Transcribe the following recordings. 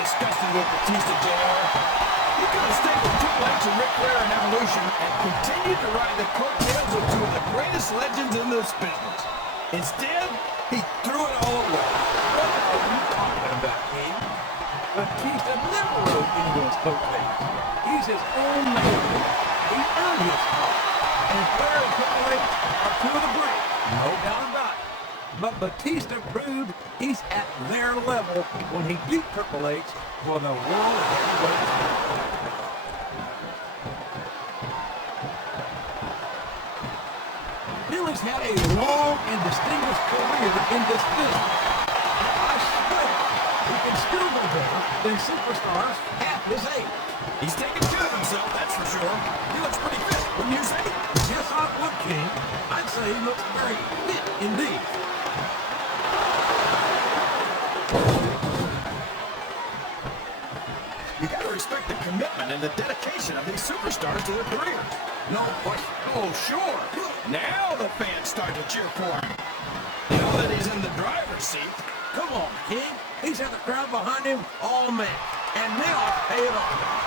disgusted with Batista, JR. You could have stayed with Triple H and Ric Flair in Evolution and continued to ride the coattails of two of the greatest legends in this business. Instead, he threw it all away. What are you talking about, King? Batista never rode anyone's coattails. He's his own man. He earned his spot. And Flair and Triple H are two of the greats, no doubt about it. But Batista proved he's at their level when he beat Triple H for the World Heavyweight title. Finlay's had a long and distinguished career in this business. I swear, he can still go better than superstars half his age. He's taking care of himself, that's for sure. He looks pretty fit, wouldn't you say? Yes, I would, King. I'd say he looks very fit indeed. You gotta respect the commitment and the dedication of these superstars to their careers. No question. Oh, sure. Now the fans start to cheer for him. Now that he's in the driver's seat. Come on, King. He's had the crowd behind him all match. And now pay it off.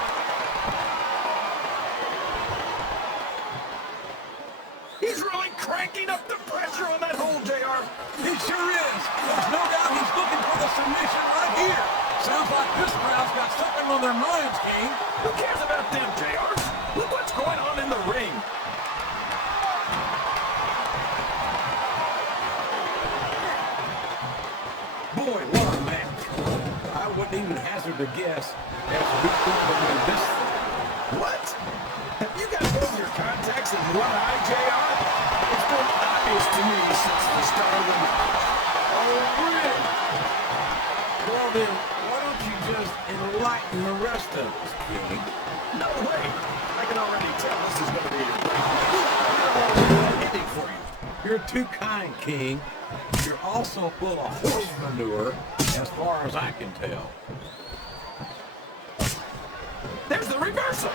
He's really cranking up the pressure on that hole, JR. He sure is. There's no doubt he's looking for the submission right here. Sounds like this crowd's got something on their minds, King. Who cares about them, JR? Look what's going on in the ring. Boy, what a match. I wouldn't even hazard a guess as we win this thing. What? Have you got both your contacts in one eye, JR? It's been obvious to me since the start of the match. Oh, really? Well, then, why don't you just enlighten the rest of us, King? No way. I can already tell this is going to be a ending for you. You're too kind, King. You're also full of horse manure, as far as I can tell. There's the reversal.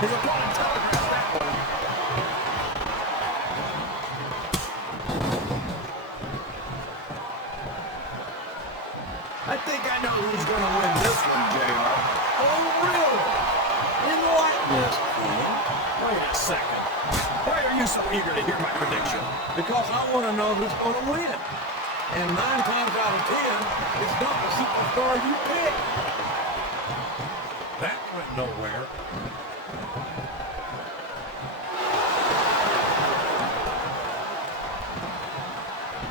His opponent telegraphed that one. I think I know who's going to win this one, JR. Oh, really? Enlighten us, King. Wait a second. Why are you so eager to hear my prediction? Because I want to know who's going to win. And 9 times out of 10, it's not the superstar you pick. That went nowhere.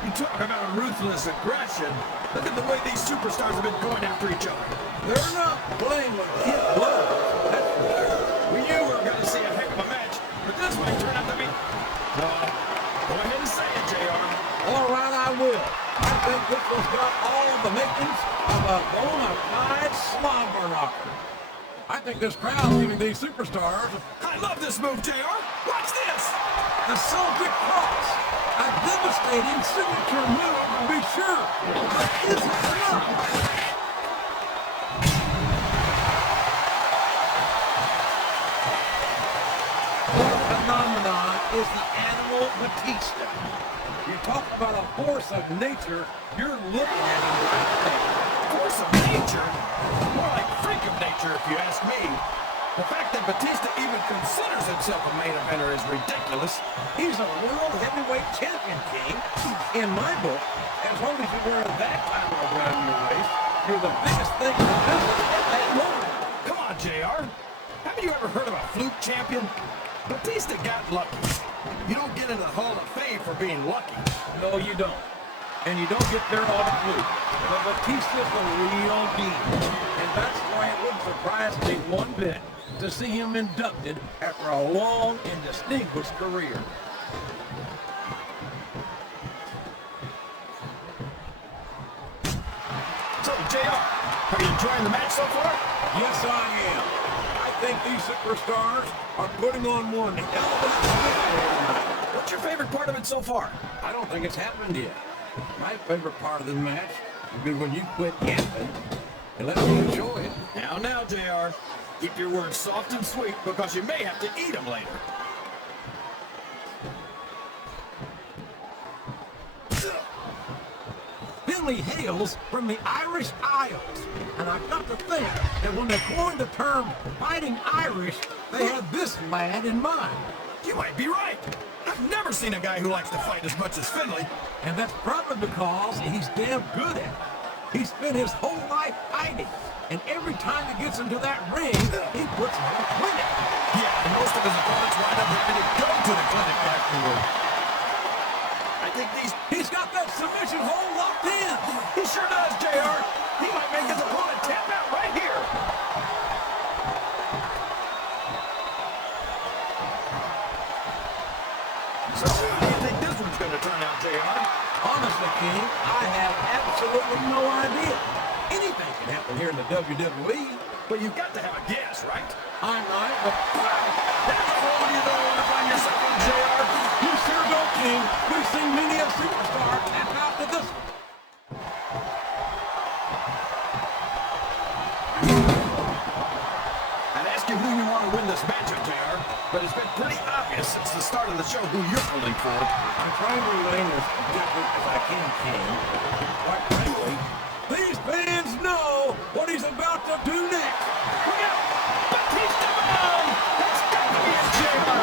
You talk about ruthless aggression. Look at the way these superstars have been going after each other. They're not playing with kid gloves, that's for sure. We knew we were going to see a heck of a match, but this might turn out to be... Go ahead and say it, JR. All right, I will. I think this one's got all of the makings of a bona fide slobber knocker. I think this crowd's giving these superstars I love this move, JR. Watch this. the Celtic Cross. A devastating signature move, to be sure. But is it enough? Phenomenon is the animal Batista. You talk about a force of nature, you're looking at him right there. Force of nature? More like freak of nature, if you ask me. The fact that Batista even considers himself a main eventer is ridiculous. He's a world heavyweight champion, King. In my book, as long as you wear that title around your waist, you're the biggest thing in the business at that moment. Come on, JR. Haven't you ever heard of a fluke champion? Batista got lucky. You don't get into the Hall of Fame for being lucky. No, you don't. And you don't get there on a fluke. But Batista's the real deal. And that's why it wouldn't surprise me one bit to see him inducted after a long and distinguished career. So, JR, are you enjoying the match so far? Yes, I am. I think these superstars are putting on one hell of a match. What's your favorite part of it so far? I don't think it's happened yet. My favorite part of the match will be when you quit yapping and let me enjoy it. Now, JR. Keep your words soft and sweet because you may have to eat them later. family hails from the Irish Isles. And I've got to think that when they coined the term Fighting Irish, they had this lad in mind. You might be right. I've never seen a guy who likes to fight as much as Finlay. And that's probably because he's damn good at it. He spent his whole life fighting. And every time he gets into that ring, he puts on a clinic. Yeah, and most of his opponents wind up having to go to the clinic afterward. I think He's got that submission hold locked in. he sure does, JR. He might make his opponent tap out right here. So who do you think this one's going to turn out, JR? Honestly, King, I have absolutely no idea. Anything can happen here in the WWE. But you've got to have a guess, right? I might, but That's a hole you don't want to find yourself in, JR. you sure don't, King. We've seen many a superstar tap out to this one. I'd ask you who you want to win this matchup, JR, but it's been pretty obvious since the start of the show who you're pulling for. I'm trying to remain as different as I can, King. Quite frankly, these fans know what he's about to do next. Look out! Batista down! That's got to be a JR!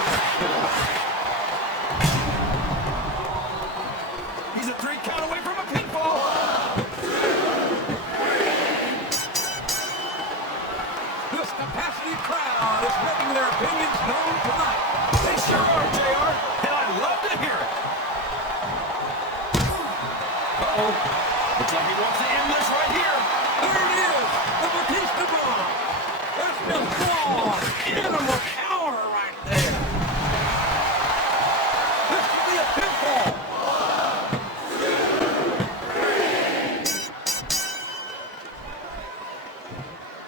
He's a 3 count away from a pinfall! This capacity crowd is making their opinions known tonight. They sure are, JR, and I'd love to hear it. Uh-oh. Looks like he wants to end this right here. There it is, the Batista bomb. That's just raw animal power right there. This could be a pinfall.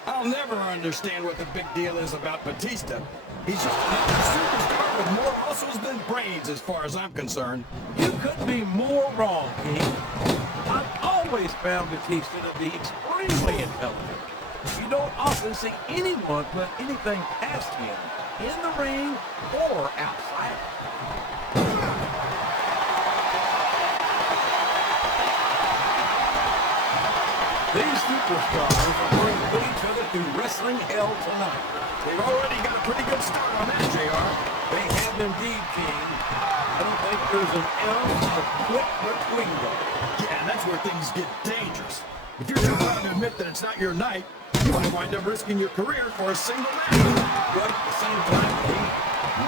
I'll never understand what the big deal is about Batista. He's just another superstar with more muscles than brains as far as I'm concerned. You couldn't be more wrong, King. I've always found Batista to be extremely intelligent. You don't often see anyone put anything past him in the ring or outside. These superstars are going to put each other through wrestling hell tonight. They've already got a pretty good start on that, JR. They have indeed, King. I don't think there's an ounce of quit between them. Yeah, and that's where things get dangerous. If you're too proud to admit that it's not your night, you might wind up risking your career for a single match. But at the same time, King,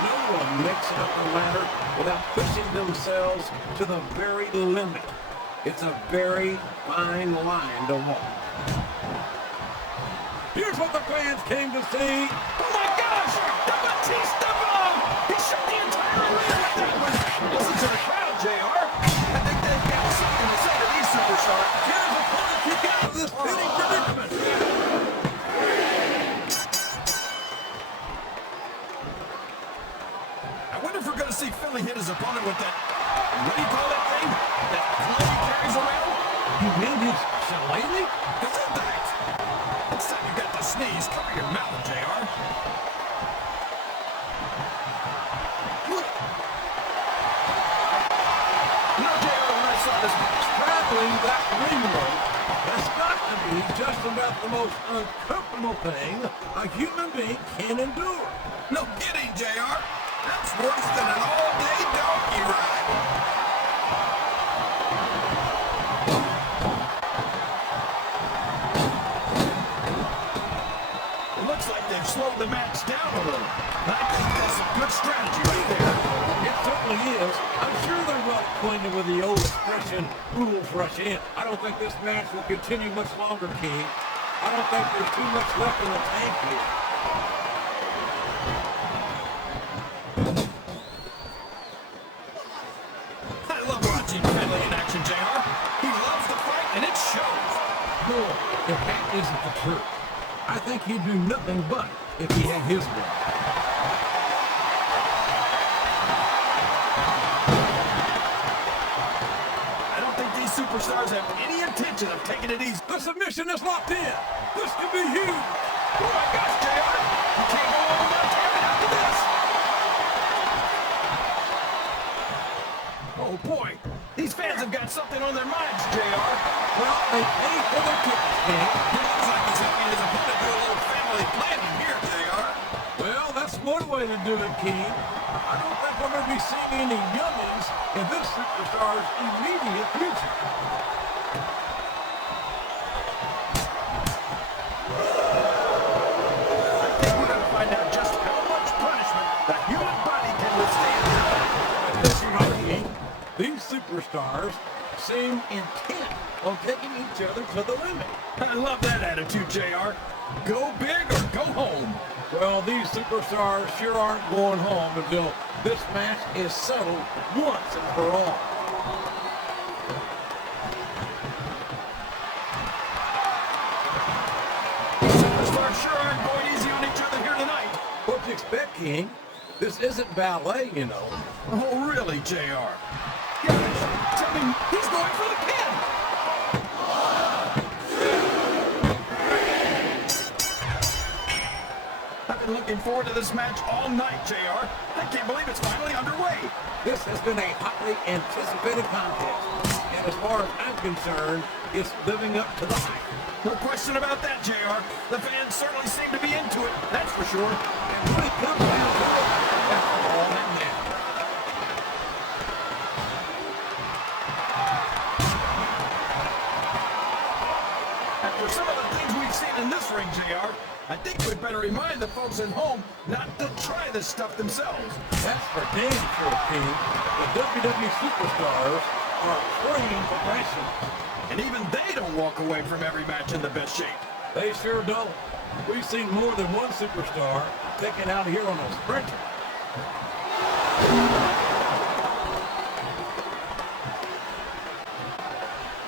no one makes it up the ladder without pushing themselves to the very limit. It's a very fine line to walk. Here's what the fans came to see. Oh my gosh! The Batista bomb! He shook the entire arena with that one! Listen to the crowd, JR. I think they've got something to say to these superstars. Here's a point to get out of this pitting predicament. I wonder if we're going to see Finlay hit his opponent with that, what do you call that thing? That club he carries around? You mean his shillelagh? Gesundheit! Next time you got to sneeze, cover your mouth, JR. Look. You know, JR, when I saw this match, Traveling that ring road has got to be just about the most uncomfortable thing a human being can endure. no kidding, JR. That's worse than an all-day donkey ride. It looks like they've slowed the match down a little. I think that's a good strategy right there. It certainly is. I'm sure they're well acquainted with the old expression, rules rush in. I don't think this match will continue much longer, King. I don't think there's too much left in the tank here. I love watching Finlay in action, JR. He loves to fight, and it shows. Boy, if that isn't the truth, I think he'd do nothing but if he had his way. I don't think these superstars have any intention of taking it easy. The submission is locked in. This could be huge. Oh my gosh, JR! You can't go on without tapping after this! Oh boy, he These fans have got something on their minds, JR. Well, they paid for their tickets, King. It looks like he's helping his opponent do a little family planning here, JR. Well, that's one way to do it, King. I don't think we're going to be seeing any youngins in this superstar's immediate future. We're going to find out just how much punishment the human body can withstand. That's right, King. These superstars seem intent on taking each other to the limit. I love that attitude, JR. Go big or go home. Well, these superstars sure aren't going home until this match is settled once and for all. These superstars sure aren't going easy on each other here tonight. What do you expect, King? This isn't ballet, you know. Oh, really, JR? Gosh, tell me he's going for the pin. I've been looking forward to this match all night, JR. I can't believe it's finally underway. This has been a hotly anticipated contest, and as far as I'm concerned, it's living up to the hype. No question about that, JR. The fans certainly seem to be into it, that's for sure. And when it comes down to it, that's all that matters. After some of the things we've seen in this ring, JR, I think we'd better remind the folks at home not to try this stuff themselves. That's for damn sure, King. The WWE superstars are trained professionals. And even they don't walk away from every match in the best shape. They sure don't. We've seen more than one superstar taken out here on a sprinter.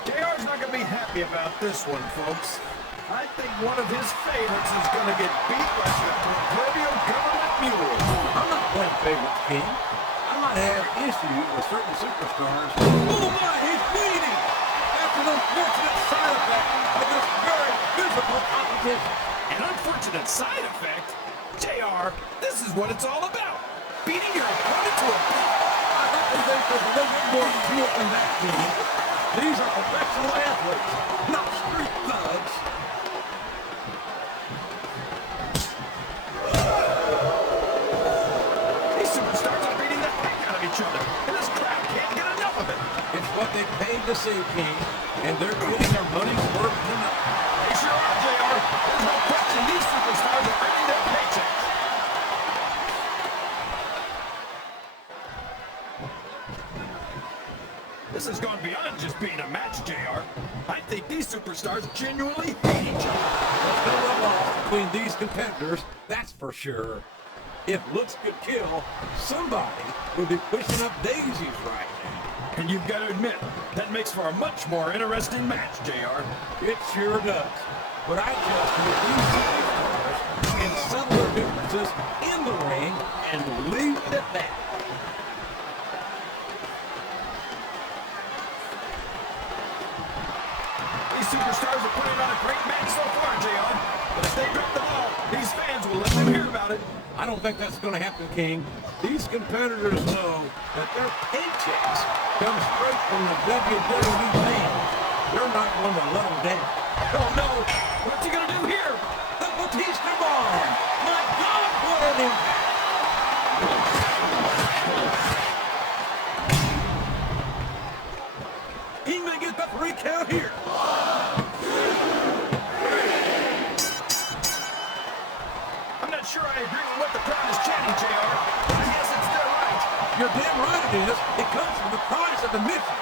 JR's not going to be happy about this one, folks. I think one of his favorites is going to get beat like a proverbial government mule. I'm not playing favorites, King. I might have issues with certain superstars. Oh my, he's bleeding! That's an unfortunate side effect of this very physical competition. An unfortunate side effect? JR, this is what it's all about. Beating your opponent to a pulp. I think there's a little more to it than that, King. These are professional athletes, not street thugs. These superstars are beating the heck out of each other, and this crowd can't get enough of it. It's what they paid to see, King, and they're getting their money's worth tonight. They sure are, JR. There's no question these superstars are earning their paychecks. This has gone beyond just being a match, JR. I think these superstars genuinely hate each other. There's no love lost between these competitors, that's for sure. If looks could kill, somebody would be pushing up daisies right now. And you've got to admit, that makes for a much more interesting match, JR. It sure does. But I just with these superstars and settle their differences in the ring and leave it at that. These superstars are putting on a great match so far, JR. But if they drop the ball, these fans will let them hear about it. I don't think that's going to happen, King. These competitors know that their paychecks come straight from the WWE fans. They're not going to let them down. Oh no! What's he gonna do here? The Batista bomb! My God, what an impact! He may get the 3 count here. I'm not sure I agree with what the crowd is chanting, JR. But I guess it's their right. You're damn right it is. It comes from the price of admission.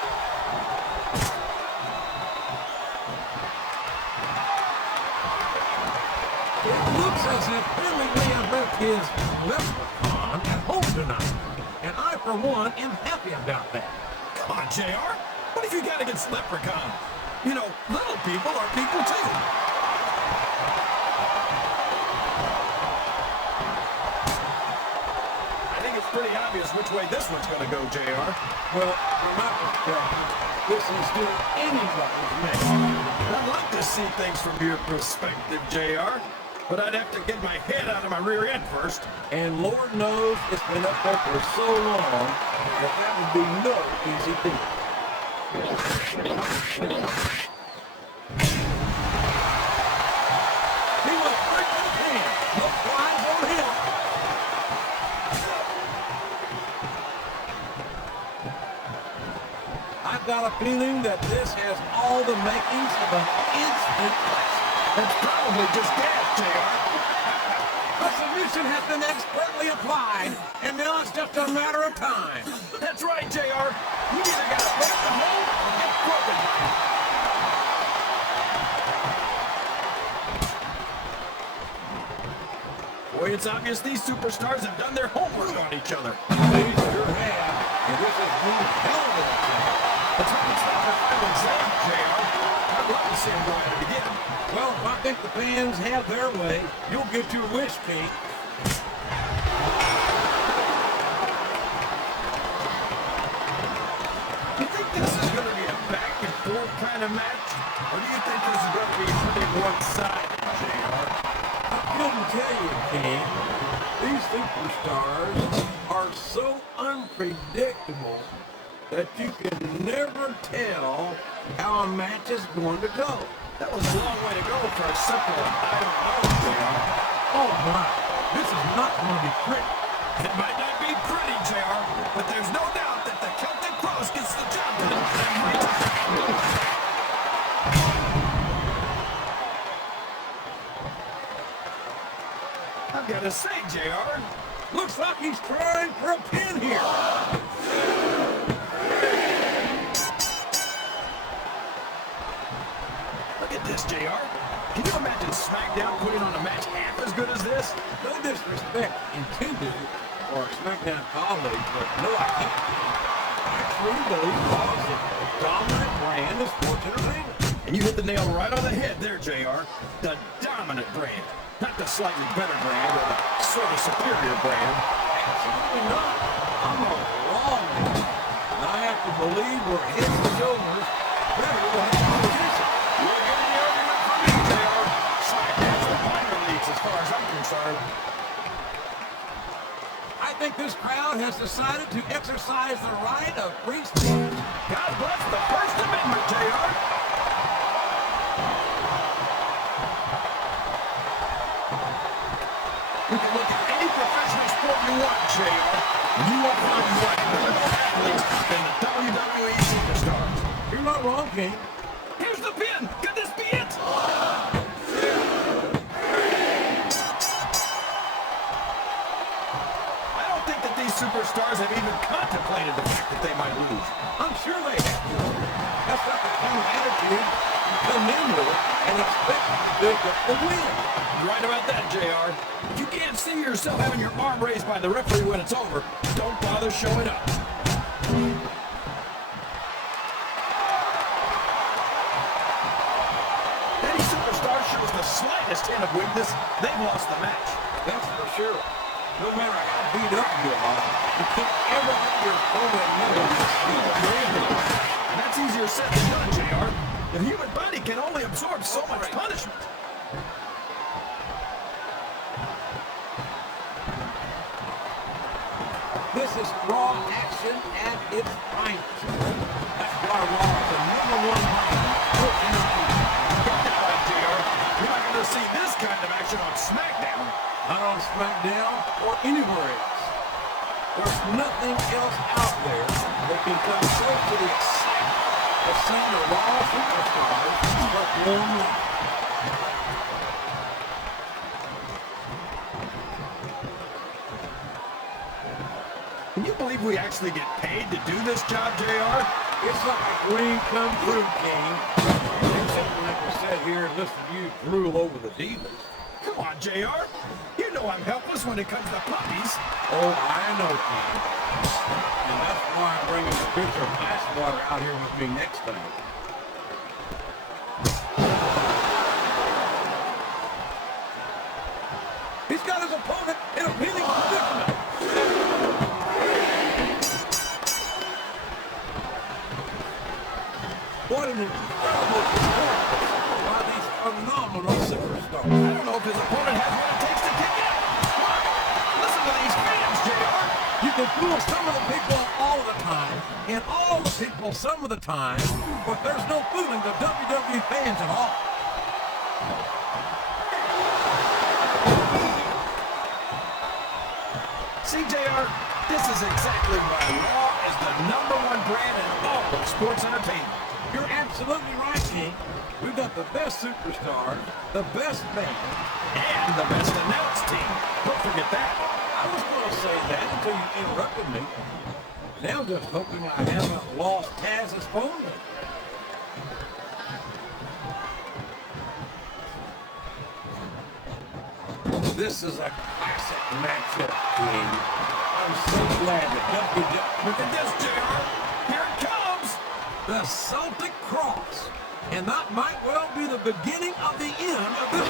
It looks as if Finlay may have left his leprechaun at home tonight. And I, for one, am happy about that. Come on, JR. What have you got against Leprechaun? You know, little people are people too. I think it's pretty obvious which way this one's gonna go, JR. Well, from my perspective, this is still anybody's match. I'd like to see things from your perspective, JR. But I'd have to get my head out of my rear end first. And Lord knows it's been up there for so long that would be no easy thing. He was right in the pan. No flies on him. I've got a feeling that this has all the makings of an instant classic. That's probably just gas, JR. The submission has been expertly applied, and now it's just a matter of time. That's right, JR. You either got to break the hold or get broken. Boy, it's obvious these superstars have done their homework on each other. They sure have, and this is one hell of a attack. Let's hope it's not their final exam, JR. I'd love to see them go at it again. Well, if I think the fans have their way, you'll get your wish, Pete. You think this is going to be a back and forth kind of match? Or do you think this is going to be pretty one-sided, JR? I couldn't tell you, King. These superstars are so unpredictable that you can never tell how a match is going to go. That was a long way to go for a simple, I don't know, JR. Oh my, this is not going to be pretty. It might not be pretty, JR, but there's no doubt that the Celtic Cross gets the job done every time. I've got to say, JR, Looks like he's trying for a pin here. look at this, JR. Can you imagine SmackDown putting on a match half as good as this? No disrespect intended for a SmackDown colleague, but no, I can't. I truly believe Raw is a dominant brand of sports entertainment. And you hit the nail right on the head there, JR. The dominant brand. Not the slightly better brand or the sort of superior brand. Absolutely not. I'm a Raw man. And I have to believe we're head and shoulders better than the competition. You're getting the argument from me, JR. SmackDown's the minor leagues as far as I'm concerned. I think this crowd has decided to exercise the right of free speech. God bless the First Amendment, JR. You can look at any professional sport you want, JR, and you won't find more incredible athletes than the WWE superstars. You're not wrong, King. Here's the pin. Could this be it? I don't think that these superstars have even contemplated the fact that they might lose. I'm sure they have to. That's not the kind of attitude you come in with and expect to get the win. You're right about that, JR. If you can't see yourself having your arm raised by the referee when it's over, don't bother showing up. Any superstar shows the slightest hint of weakness, they've lost the match. That's for sure. No matter how beat up you are, you can't ever get your opponent never And that's easier said than done, JR. The human body can only absorb so much punishment. This is Raw action at its finest. That's why Raw is the #1 sports entertainment. JR, you're not going to see this kind of action on SmackDown. Not on SmackDown or anywhere else. There's nothing else out there that can come close to the excitement of seeing the Raw superstars but one night. Can you believe we actually get paid to do this job, JR? It's like a dream come true, King. Except when I can sit here and listen to you drool over the divas. Come on, JR. You know I'm helpless when it comes to puppies. Oh, I know, King. And that's why I'm bringing the pitcher of ice water out here with me next time. He's got his opponent in a appealing predicament. What an incredible performance by these phenomenal superstars. I don't know if his opponent has what it takes to kick out. Listen to these fans, JR. You can fool some of the people all the time, and all the people some of the time, but there's no fooling the WWE fans at all. CJR, this is exactly why Raw is the #1 brand in all of sports entertainment. You're absolutely right, King. We've got the best superstar, the best band, And the best announced team. Don't forget that. I was going to say that until you interrupted me. Now I'm just hoping I haven't lost Taz's phone. This is a classic matchup, King. I'm so glad that WWE... Look at this, JR. Here it comes. The Celtic Cross. And that might well be the beginning of the end of this.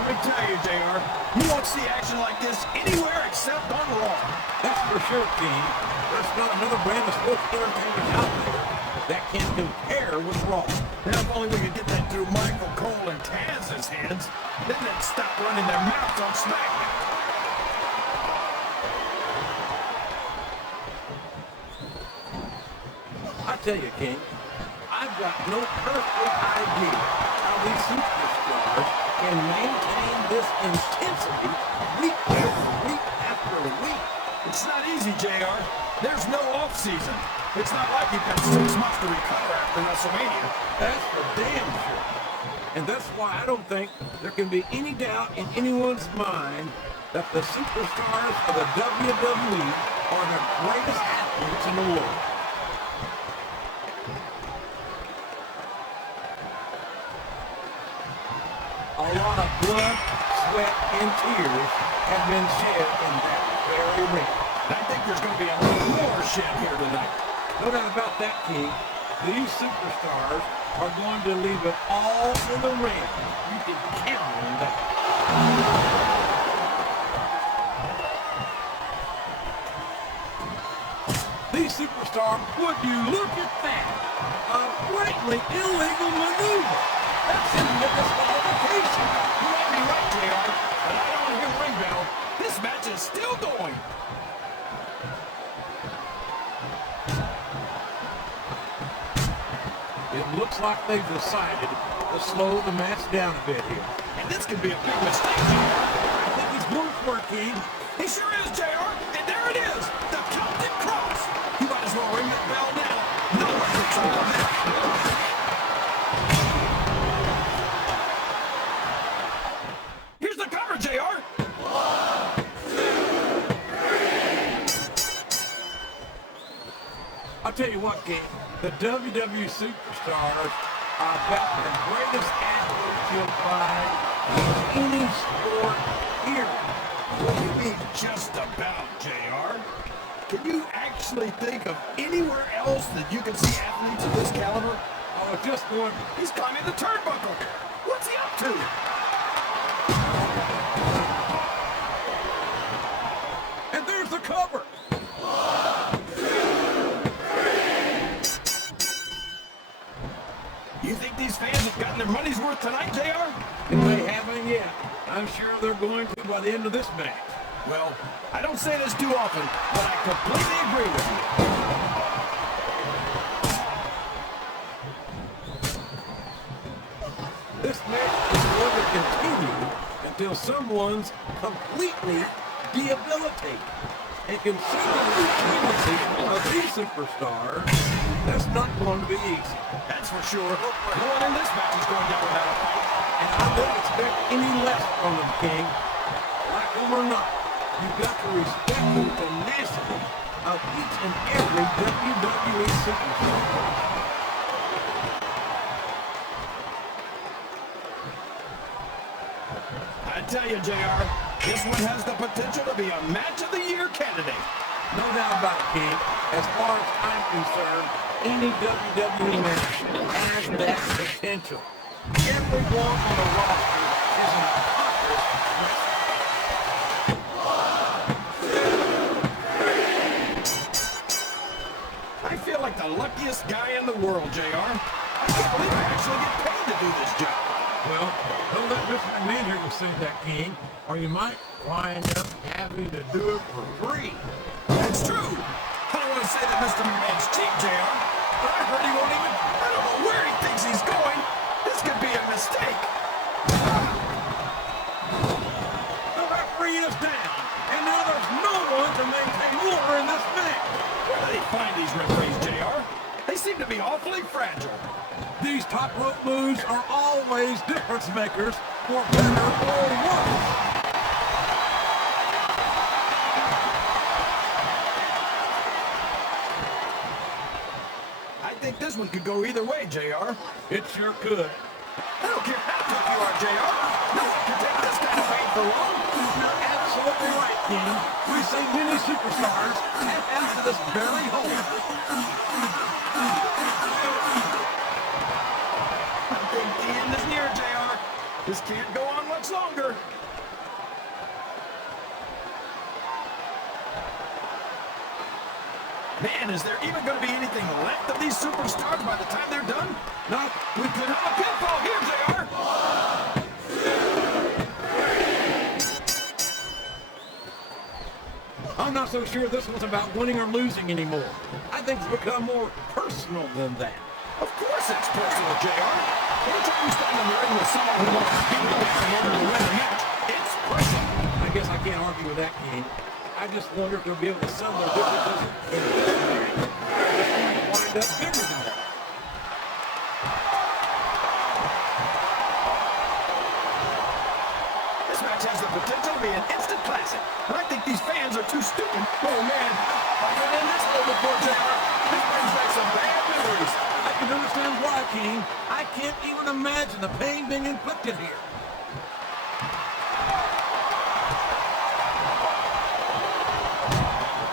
Let me tell you, JR, you won't see action like this anywhere except on Raw. That's for sure, King. There's not another brand of sports entertainment out there that can compare with Raw. Now, if only we could get that through Michael Cole and Taz's hands, then they'd stop running their mouths on SmackDown. I tell you, King, I've got no earthly idea how these superstars can maintain this intensity week after week after week. It's not easy, JR. There's no off-season. It's not like you've got 6 months to recover after WrestleMania. That's for damn sure. And that's why I don't think there can be any doubt in anyone's mind that the superstars of the WWE are the greatest athletes in the world. A lot of blood, sweat, and tears have been shed in that very ring. I think there's going to be a little more shed here tonight. No doubt about that, King. These superstars are going to leave it all in the ring. You can count on that. These superstars, would you look at that? A blatantly illegal maneuver. That's in the disqualification. You might be right, JR, but I don't hear ring bell. This match is still going. It looks like they've decided to slow the match down a bit here. And this could be a big mistake, JR. I think he's going for it, King. He sure is, JR. And there it is, the Celtic Cross. You might as well ring that bell now. No one gets over that. Here's the cover, JR. I'll tell you what, King, the WWE superstars are about the greatest athletes you'll find in any sport here. What do you mean just about, JR? Can you actually think of anywhere else that you can see athletes of this caliber? I was just going, He's climbing the turnbuckle. What's he up to? and there's the cover. You think these fans have gotten their money's worth tonight, JR? If they haven't yet, I'm sure they're going to by the end of this match. Well, I don't say this too often, but I completely agree with you. This match is going to continue until someone's completely debilitated. And considering the ability of these superstars, that's not going to be easy. That's for sure. No one in this match is going down without a fight. And I don't expect any less from them, King. Like them or not, you've got to respect the tenacity of each and every WWE superstar. I tell you, JR, this one has the potential to be a match of the year candidate. No doubt about it, King. As far as I'm concerned, any WWE match has that potential. Everyone on the roster is an accomplished wrestler. I feel like the luckiest guy in the world, JR. I can't believe I actually get paid to do this job. Well, don't let Mr. McMahon hear you say that, King, or you might wind up having to do it for free. It's true. I don't want to say that Mr. McMahon's cheap, JR, but I heard he won't even, I don't know where he thinks he's going. This could be a mistake. The referee is down, and now there's no one to maintain order in this match. Where do they find these referees, JR? They seem to be awfully fragile. These top rope moves are always difference makers, for better or worse. I think this one could go either way, JR. It sure could. I don't care how tough you are, JR. No one can take this kind of pain for long. You're absolutely right, King. We see many superstars tap into this very hole. I think the end is near, JR. This can't go on much longer. Man, is there even going to be anything left of these superstars by the time they're done? No, we could have a pinfall here, JR. I'm not so sure this one's about winning or losing anymore. I think it's become more personal than that. Of course it's personal, JR. Anytime you stand in the ring with someone who wants to beat you down in order to win a match, it's personal. I guess I can't argue with that, King. I just wonder if they'll be able to settle their differences in this match. This might wind up bigger than that. This match has the potential to be an instant classic, and I think these fans are too stupid. Oh man, I've been in this one before, JR. This brings back some bad memories. I can understand why, King. I can't even imagine the pain being inflicted here.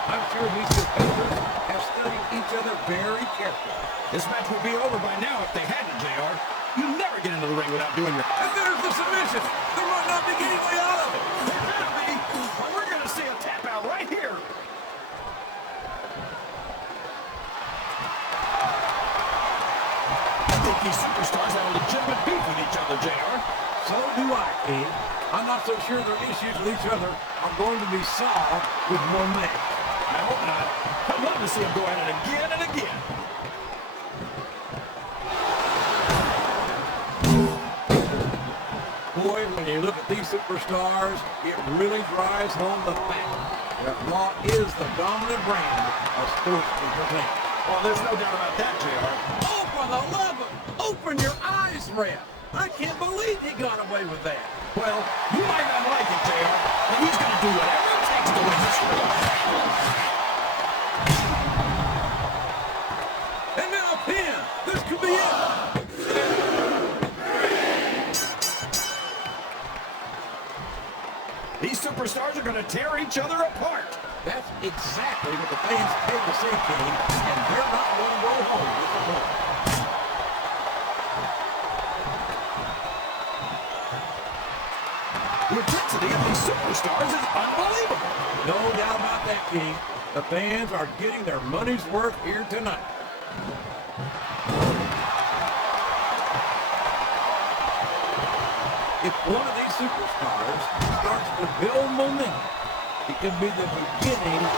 I'm sure these two fighters have studied each other very carefully. This match would be over by now if they hadn't, JR. You never get into the ring without doing your... And there's the submission. There might not be any way out of it. There better be, or we're going to see a tap out right here. I think these superstars have a legitimate beef with each other, JR. So do I, King. I'm not so sure their issues with each other are going to be solved with one match. I hope not. I'd love to see them go at it again and again. Boy, when you look at these superstars, it really drives home the fact that Raw is the dominant brand of sports entertainment. Well, there's no doubt about that, JR. Oh, for the love of... Open your eyes, Ref. I can't believe he got away with that. Well, you might not like it, JR, but he's going to do whatever it takes to win this war. And now a pin. This could be it. These superstars are going to tear each other apart. That's exactly what the fans paid to see, King, and they're not going to go home with the win. The intensity of these superstars is unbelievable. No doubt about that, King. The fans are getting their money's worth here tonight. If one of these superstars starts to build momentum, it could be the beginning of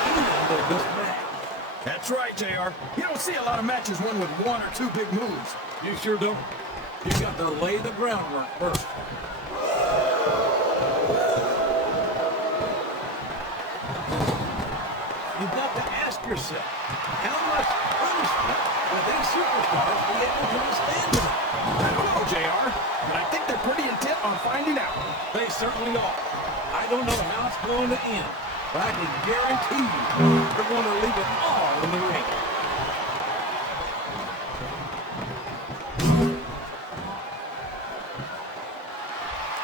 the end of this match. That's right, JR. You don't see a lot of matches won with one or two big moves. You sure don't. You got to lay the groundwork first. You've got to ask yourself, how much punishment will these superstars be able to withstand tonight? I don't know, JR, but I think they're pretty intent on finding out. They certainly are. I don't know how it's going to end, but I can guarantee you they're going to leave it all in the ring.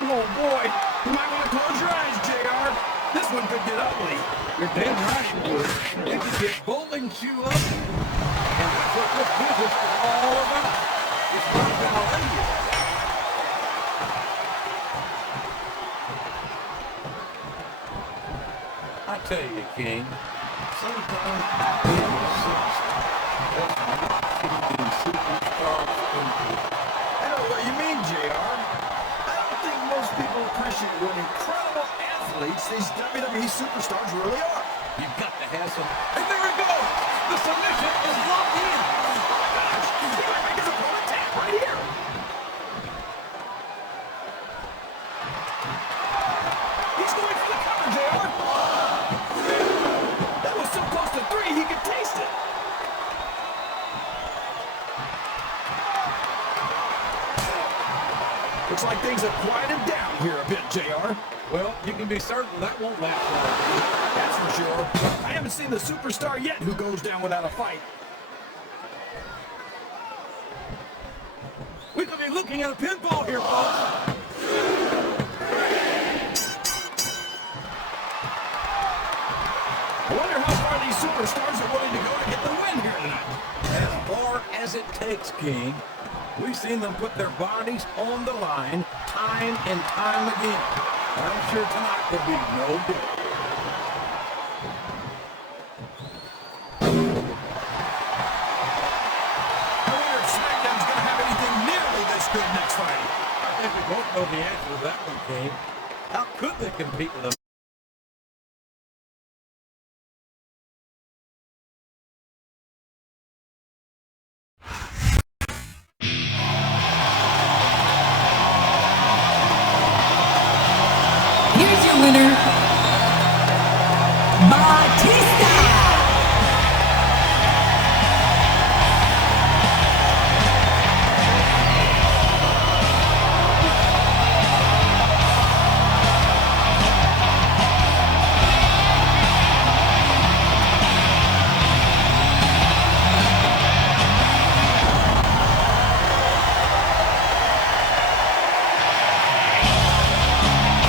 Oh boy, you might want to close your eyes, JR. This one could get ugly. You're damn right it would. You could get bowling shoe up, and that's what this business is all about. It's not about you. I tell you, King, sometimes being a superstar, that's not keeping superstars from people. I know what you mean, JR. I don't think most people appreciate what incredible athletes these WWE superstars really are. You've got to have some. And there it goes. The submission is locked in. Oh my gosh! He might make his opponent tap right here. He's going for the cover, JR. That was so close to 3, he could taste it. Looks like things have quieted down here a bit, JR. Well, you can be certain that won't last long. That's for sure. I haven't seen the superstar yet who goes down without a fight. We could be looking at a pinfall here, folks. I wonder how far these superstars are willing to go to get the win here tonight. As far as it takes, King. We've seen them put their bodies on the line time and time again. I'm sure tonight will be no different. I wonder if SmackDown's going to have anything nearly this good next Friday. I think we both know the answer to that one, King. How could they compete with them? Here's your winner, Batista.